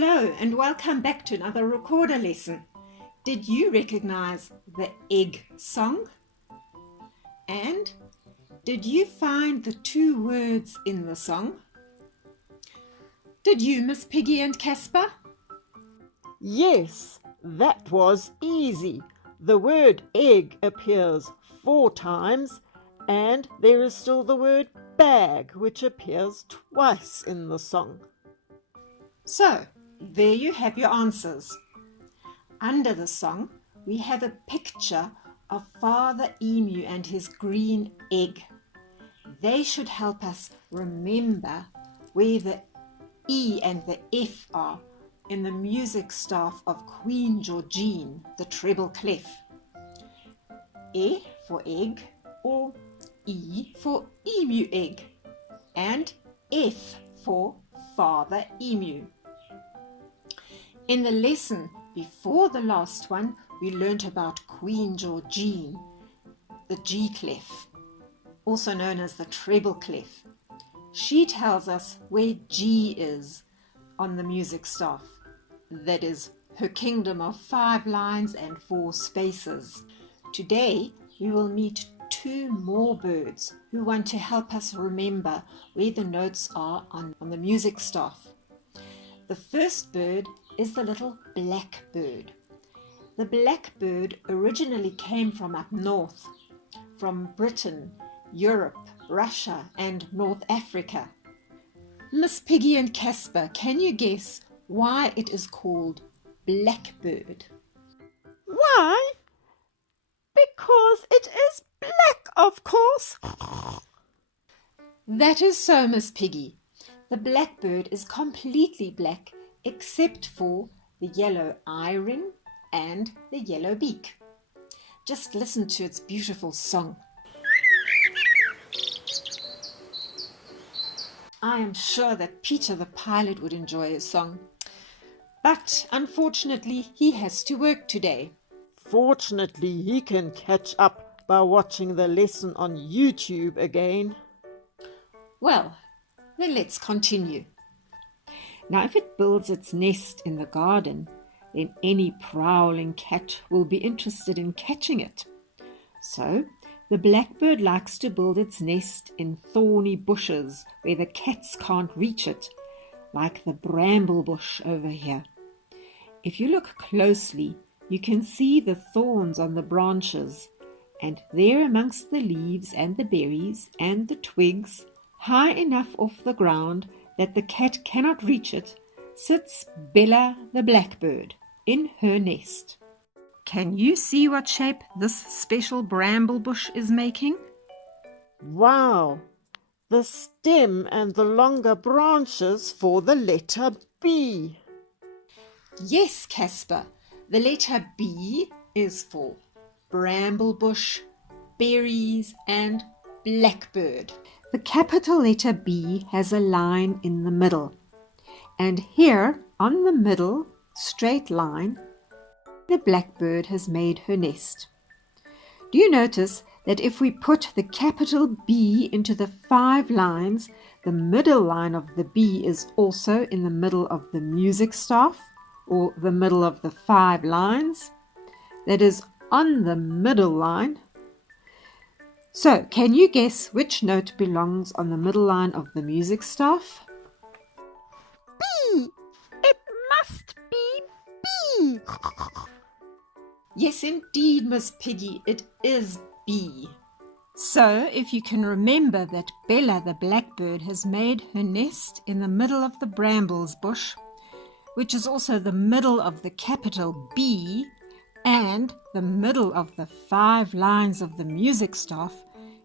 Hello and welcome back to another recorder lesson. Did you recognize the egg song? And did you find the two words in the song? Did you, Miss Piggy and Casper? Yes, that was easy. The word egg appears 4 times, and there is still the word bag, which appears twice in the song. So, there you have your answers. Under the song, we have a picture of Father Emu and his green egg. They should help us remember where the E and the F are in the music staff of Queen Georgine, the treble clef. E for egg or E for emu egg, and F for Father Emu. In the lesson before the last one, we learnt about Queen Georgine, the G clef, also known as the treble clef. She tells us where G is on the music staff. That is her kingdom of 5 lines and 4 spaces. Today we will meet 2 more birds who want to help us remember where the notes are on the music staff. The first bird is the little blackbird. The blackbird originally came from up north, from Britain, Europe, Russia and North Africa. Miss Piggy and Casper, can you guess why it is called blackbird? Why? Because it is black, of course. That is so, Miss Piggy. The blackbird is completely black except for the yellow eye-ring and the yellow beak. Just listen to its beautiful song. I am sure that Peter the pilot would enjoy his song. But unfortunately, he has to work today. Fortunately, he can catch up by watching the lesson on YouTube again. Well, then let's continue. Now, if it builds its nest in the garden, then any prowling cat will be interested in catching it. So, the blackbird likes to build its nest in thorny bushes where the cats can't reach it, like the bramble bush over here. If you look closely, you can see the thorns on the branches, and there amongst the leaves and the berries and the twigs, high enough off the ground that the cat cannot reach it, sits Bella the blackbird in her nest. Can you see what shape this special bramble bush is making? Wow! The stem and the longer branches for the letter B. Yes, Casper. The letter B is for bramble bush, berries and blackbird. The capital letter B has a line in the middle. And here on the middle straight line, the blackbird has made her nest. Do you notice that if we put the capital B into the 5 lines, the middle line of the B is also in the middle of the music staff, or the middle of the 5 lines? That is on the middle line. So, can you guess which note belongs on the middle line of the music staff? B! It must be B! Yes, indeed, Miss Piggy, it is B. So, if you can remember that Bella the blackbird has made her nest in the middle of the brambles bush, which is also the middle of the capital B and the middle of the 5 lines of the music staff,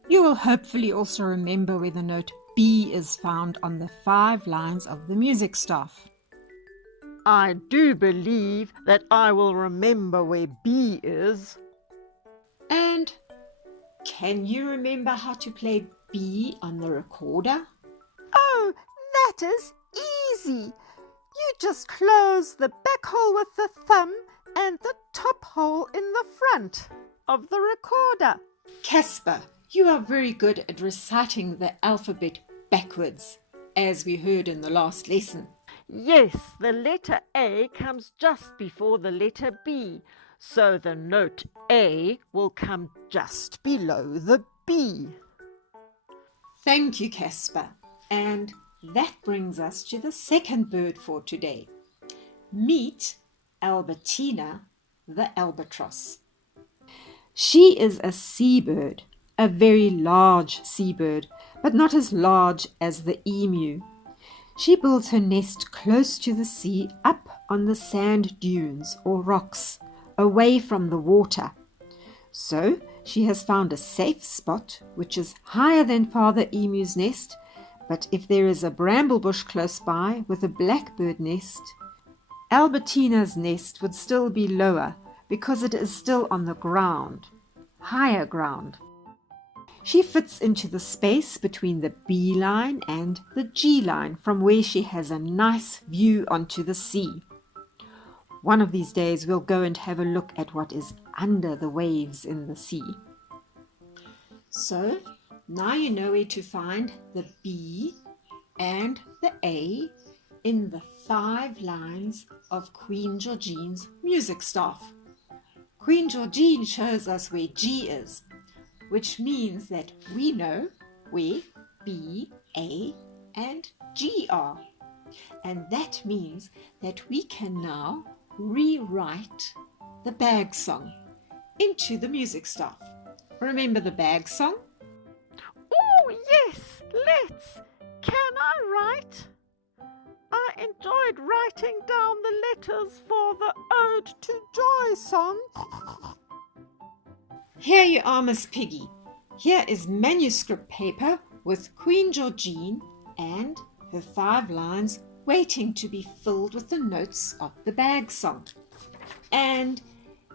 you will hopefully also remember where the note B is found on the 5 lines of the music staff. I do believe that I will remember where B is. And can you remember how to play B on the recorder? Oh, that is easy. You just close the back hole with the thumb and the top hole in the front of the recorder. Casper, you are very good at reciting the alphabet backwards, as we heard in the last lesson. Yes, the letter A comes just before the letter B, so the note A will come just below the B. Thank you, Casper. And that brings us to the second bird for today. Meet Albertina, the albatross. She is a seabird, a very large seabird, but not as large as the emu. She builds her nest close to the sea, up on the sand dunes or rocks, away from the water. So she has found a safe spot, which is higher than Father Emu's nest, but if there is a bramble bush close by with a blackbird nest, Albertina's nest would still be lower because it is still on the ground, higher ground. She fits into the space between the B line and the G line, from where she has a nice view onto the sea. One of these days we'll go and have a look at what is under the waves in the sea. So now you know where to find the B and the A in the 5 lines of Queen Georgine's music staff. Queen Georgine shows us where G is, which means that we know where B, A, and G are. And that means that we can now rewrite the bag song into the music staff. Remember the bag song? Oh, yes, let's. Can I write? I enjoyed writing down the letters for the Ode to Joy song. Here you are, Miss Piggy. Here is manuscript paper with Queen Georgine and her 5 lines waiting to be filled with the notes of the bag song. And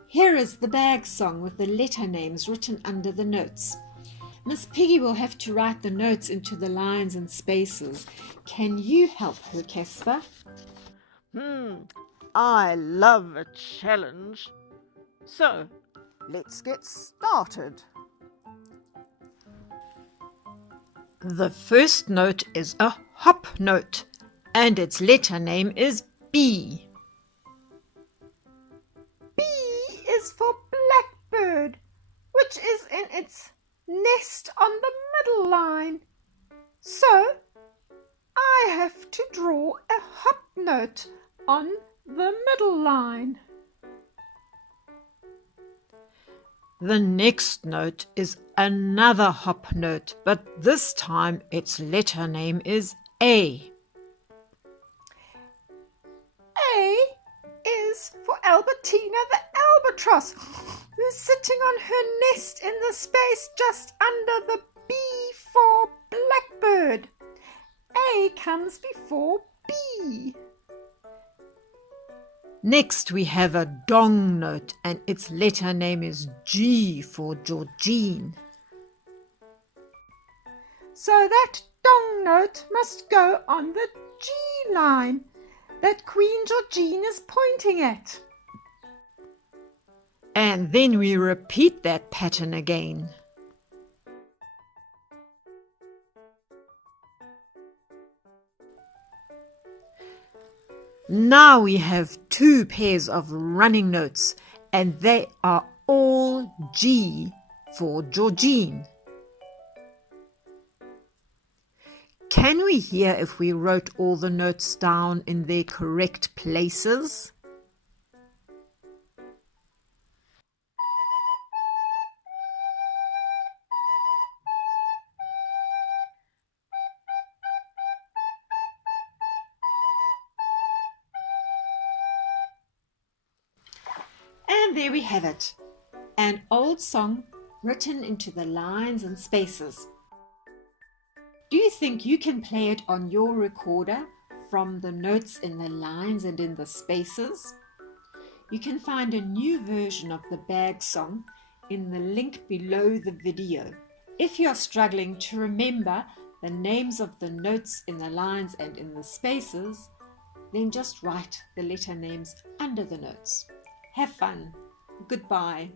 here is the bag song with the letter names written under the notes. Miss Piggy will have to write the notes into the lines and spaces. Can you help her, Casper? I love a challenge. So, let's get started. The first note is a hop note, and its letter name is B. B is for blackbird, which is in its nest on the middle line. So, I have to draw a hop note on the middle line. The next note is another hop note, but this time its letter name is A. A is for Albertina the albatross, who's sitting on her nest in the space just under the B for blackbird. A comes before B. Next we have a dong note, and its letter name is G for Georgine. So that dong note must go on the G line that Queen Georgine is pointing at. And then we repeat that pattern again. Now we have 2 pairs of running notes, and they are all G for Georgine. Can we hear if we wrote all the notes down in their correct places? And there we have it, an old song written into the lines and spaces. Do you think you can play it on your recorder from the notes in the lines and in the spaces? You can find a new version of the bag song in the link below the video. If you are struggling to remember the names of the notes in the lines and in the spaces, then just write the letter names under the notes. Have fun. Goodbye.